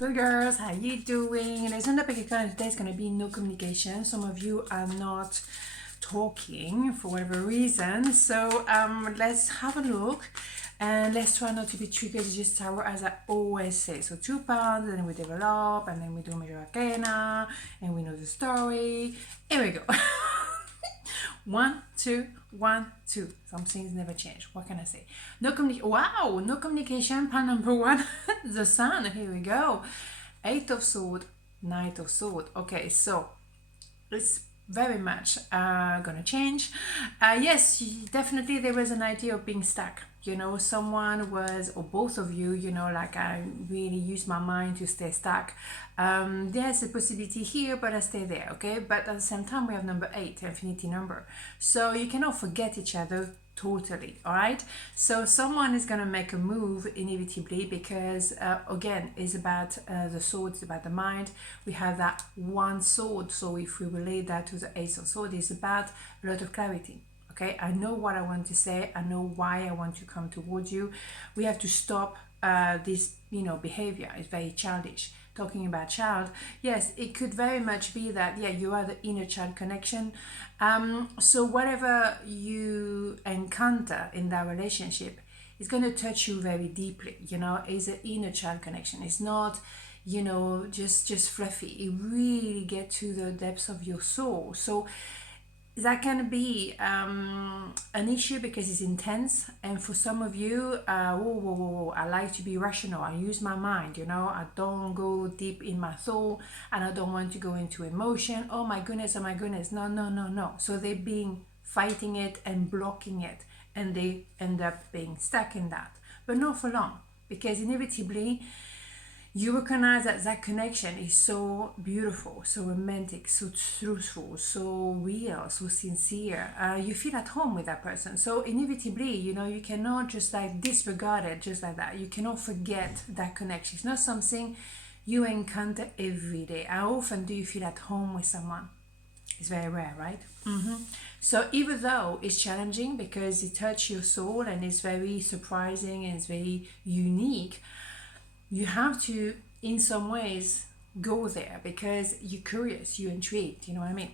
Burgers, how you doing? There's another pickacard. There's going to be no communication. Some of you are not talking for whatever reason. So let's have a look and let's try not to be triggered. Just tower, as I always say. So 2 pounds, and then we develop, and then we do major arcana, and we know the story. Here we go. 1, 2, 1, 2. Some things never change. What can I say? No communication. Wow, no communication. Pile number 1, the sun. Here we go. 8 of Swords, Knight of Swords. Okay, so it's very much gonna change. Yes, definitely there was an idea of being stuck. You know, someone was, or both of you, you know, like I really use my mind to stay stuck. There's a possibility here, but I stay there, okay? But at the same time, we have number 8, infinity number. So you cannot forget each other totally, all right? So someone is going to make a move inevitably because, again, it's about the sword, it's about the mind. We have that 1 sword. So if we relate that to the Ace of Swords, it's about a lot of clarity. Okay, I know what I want to say. I know why I want to come towards you. We have to stop this, you know, behavior. It's very childish. Talking about child, yes, it could very much be that, yeah, you are the inner child connection. So whatever you encounter in that relationship is going to touch you very deeply. You know, it's an inner child connection. It's not, you know, just fluffy. It really gets to the depths of your soul. So that can be an issue because it's intense, and for some of you, I like to be rational. I use my mind, you know. I don't go deep in my soul, and I don't want to go into emotion. Oh my goodness, no. So they've been fighting it and blocking it, and they end up being stuck in that, but not for long, because inevitably you recognize that that connection is so beautiful, so romantic, so truthful, so real, so sincere. You feel at home with that person. So inevitably, you know, you cannot just like disregard it just like that. You cannot forget that connection. It's not something you encounter every day. How often do you feel at home with someone? It's very rare, right? So even though it's challenging because it touches your soul and it's very surprising and it's very unique, you have to, in some ways, go there because you're curious, you're intrigued, you know what I mean?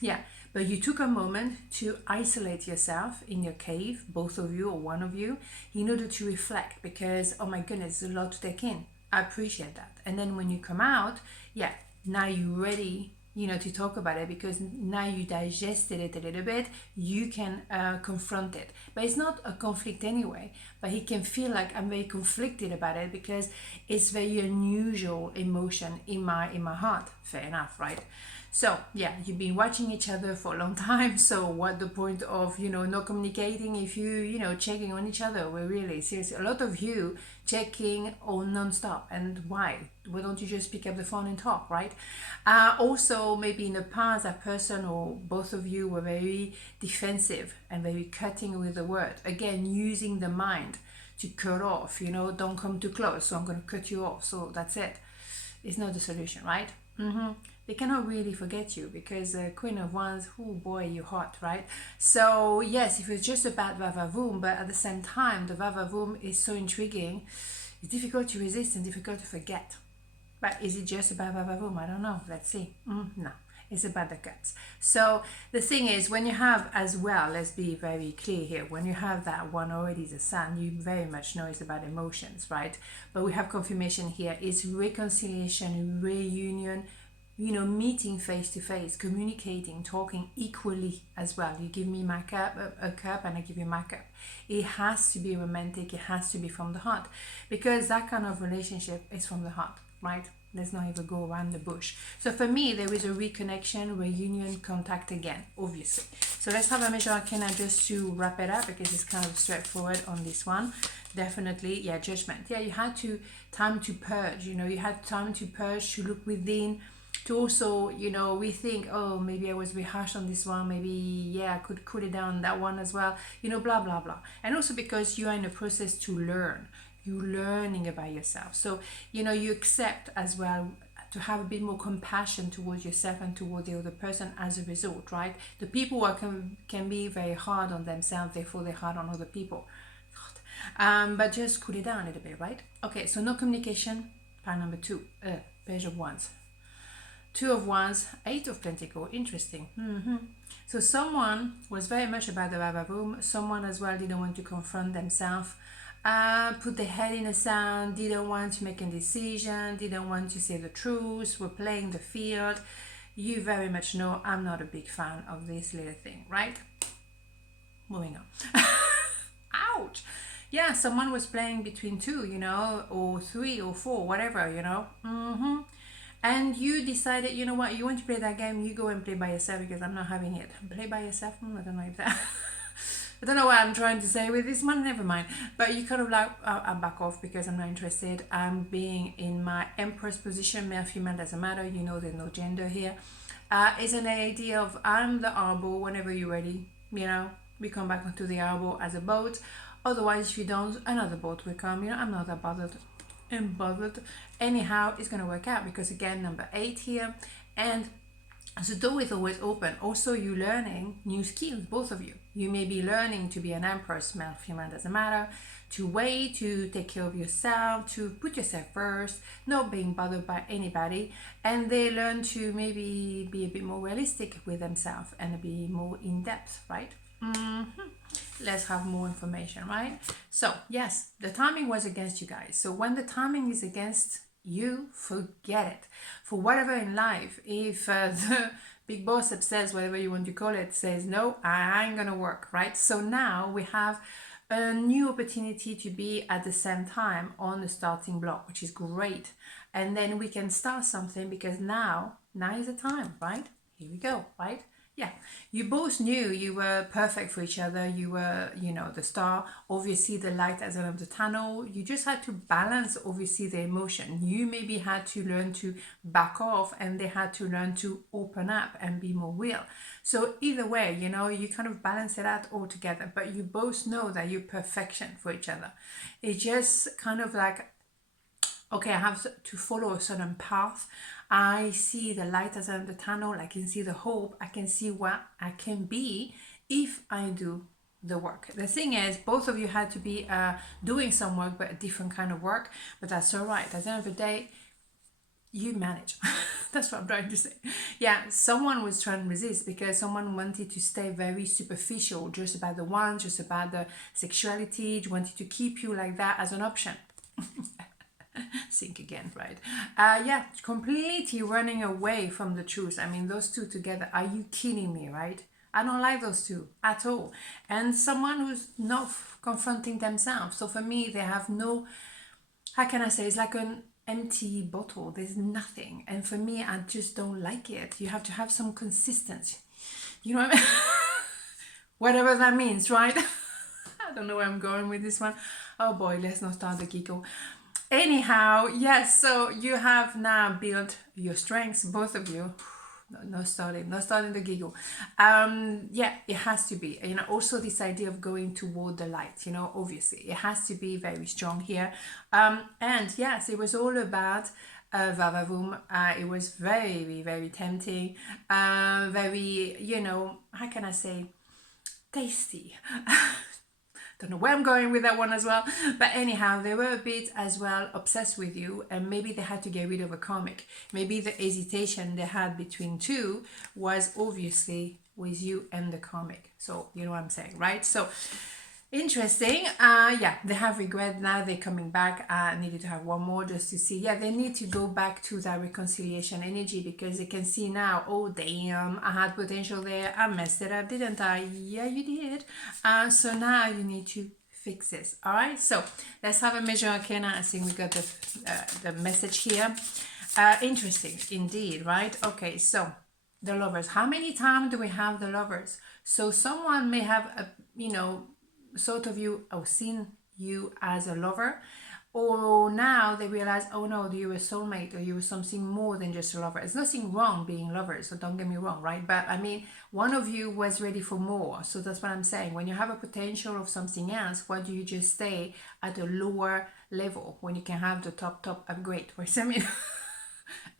Yeah, but you took a moment to isolate yourself in your cave, both of you or one of you, in order to reflect because, oh my goodness, there's a lot to take in. I appreciate that. And then when you come out, yeah, now you're ready, you know, to talk about it because now you digested it a little bit, you can confront it. But it's not a conflict anyway, but he can feel like I'm very conflicted about it because it's very unusual emotion in my heart. Fair enough, right? So yeah, you've been watching each other for a long time, so what the point of, you know, not communicating if you know, checking on each other? We're really seriously, a lot of you checking all non-stop. And why don't you just pick up the phone and talk, right? Also, maybe in the past, that person or both of you were very defensive and very cutting with the word. Again, using the mind to cut off, you know, don't come too close, so I'm going to cut you off. So that's it. It's not the solution, right? They cannot really forget you because Queen of Wands, oh boy, you're hot, right? So yes, if it's just about Vavavoom, but at the same time, the Vavavoom is so intriguing, it's difficult to resist and difficult to forget. But is it just about Vavavoom? I don't know. Let's see. No, it's about the guts. So the thing is, when you have as well, let's be very clear here, when you have that one already, the sun, you very much know it's about emotions, right? But we have confirmation here. It's reconciliation, reunion, you know, meeting face to face, communicating, talking equally as well. You give me my cup, a cup, and I give you my cup. It has to be romantic. It has to be from the heart because that kind of relationship is from the heart, right? Let's not even go around the bush. So for me, there is a reconnection, reunion, contact again, obviously. So let's have a major arcana just to wrap it up because it's kind of straightforward on this one. Definitely, yeah, judgment. Yeah, you had time to purge, you know, you had time to purge, to look within, to also, you know, we think, oh, maybe I was very harsh on this one, maybe, yeah, I could cool it down that one as well, you know, blah, blah, blah. And also because you are in a process to learn. You're learning about yourself. So, you know, you accept as well to have a bit more compassion towards yourself and towards the other person as a result, right? The people who are can be very hard on themselves, therefore they're hard on other people. But just cool it down a little bit, right? Okay, so no communication, pile number 2, page of wands. 2 of wands, 8 of pentacles, interesting. So someone was very much about the va-va-voom. Someone as well didn't want to confront themselves, put their head in the sand, didn't want to make a decision, didn't want to say the truth, were playing the field. You very much know I'm not a big fan of this little thing, right? Moving on. Ouch! Yeah, someone was playing between 2, you know, or 3 or 4, whatever, you know. And you decided, you know what, you want to play that game, you go and play by yourself because I'm not having it. Play by yourself? I don't know if that... I don't know what I'm trying to say with this one, never mind. But you kind of like, I'll back off because I'm not interested. I'm being in my Empress position, male, female, doesn't matter. You know there's no gender here. It's an idea of I'm the arbor whenever you're ready. You know, we come back onto the arbor as a boat. Otherwise, if you don't, another boat will come. You know, I'm not that bothered. Anyhow, it's going to work out because again, number 8 here, and the door is always open. Also, you're learning new skills, both of you. You may be learning to be an empress, male, female, doesn't matter, to wait, to take care of yourself, to put yourself first, not being bothered by anybody, and they learn to maybe be a bit more realistic with themselves and be more in depth, right? Let's have more information, right? So yes, the timing was against you guys. So when the timing is against you, forget it. For whatever in life, if the big boss upstairs, whatever you want to call it, says no, I ain't gonna work, right? So now we have a new opportunity to be at the same time on the starting block, which is great. And then we can start something because now is the time, right? Here we go, right? Yeah, you both knew you were perfect for each other. You were, you know, the star, obviously the light at the end of the tunnel. You just had to balance, obviously, the emotion. You maybe had to learn to back off and they had to learn to open up and be more real. So either way, you know, you kind of balance it out all together, but you both know that you're perfection for each other. It's just kind of like, okay, I have to follow a certain path. I see the light at the end of the tunnel. I can see the hope. I can see what I can be if I do the work. The thing is, both of you had to be doing some work, but a different kind of work. But that's all right. At the end of the day, you manage. That's what I'm trying to say. Yeah, someone was trying to resist because someone wanted to stay very superficial, just about the one, just about the sexuality, wanted to keep you like that as an option. Think again, right? Yeah, completely running away from the truth. I mean, those two together, are you kidding me, right? I don't like those two at all. And someone who's not confronting themselves. So for me, they have no, how can I say, it's like an empty bottle. There's nothing. And for me, I just don't like it. You have to have some consistency. You know what I mean? Whatever that means, right? I don't know where I'm going with this one. Oh boy, let's not start the giggle. Anyhow, yes, so you have now built your strengths, both of you. No starting the giggle. Yeah, it has to be. You know, also this idea of going toward the light, you know, obviously it has to be very strong here. And yes, it was all about va-va-voom. It was very, very tempting. Very, you know, how can I say, tasty. Don't know where I'm going with that one as well, but anyhow, they were a bit as well obsessed with you, and maybe they had to get rid of a karmic. Maybe the hesitation they had between two was obviously with you and the karmic. So you know what I'm saying, right? So interesting. Yeah, they have regret now. They're coming back. I needed to have one more just to see. Yeah, they need to go back to that reconciliation energy because they can see now, oh damn, I had potential there. I messed it up, didn't I? Yeah, you did. So now you need to fix this. All right, so let's have a major arcana. I think we got the message here. Interesting indeed, right? Okay, so the lovers. How many times do we have the lovers? So someone may have a, you know, sort of you or seen you as a lover, or now they realize, oh no, you were a soulmate or you were something more than just a lover. There's nothing wrong being lovers, so don't get me wrong, right? But I mean, one of you was ready for more. So that's what I'm saying. When you have a potential of something else, why do you just stay at a lower level when you can have the top upgrade? What I mean?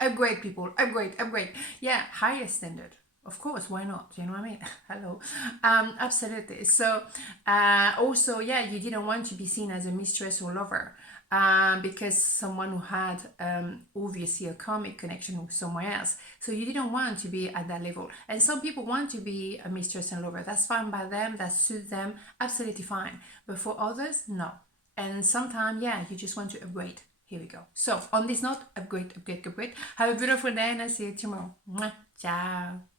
Upgrade, people, upgrade. Yeah, higher standard. Of course, why not? You know what I mean? Hello. Absolutely. So also, yeah, you didn't want to be seen as a mistress or lover. because someone who had obviously a karmic connection with somewhere else. So you didn't want to be at that level. And some people want to be a mistress and lover. That's fine by them, that suits them, absolutely fine. But for others, no. And sometimes, yeah, you just want to upgrade. Here we go. So on this note, upgrade, upgrade, upgrade. Have a beautiful day and I'll see you tomorrow. Mwah. Ciao.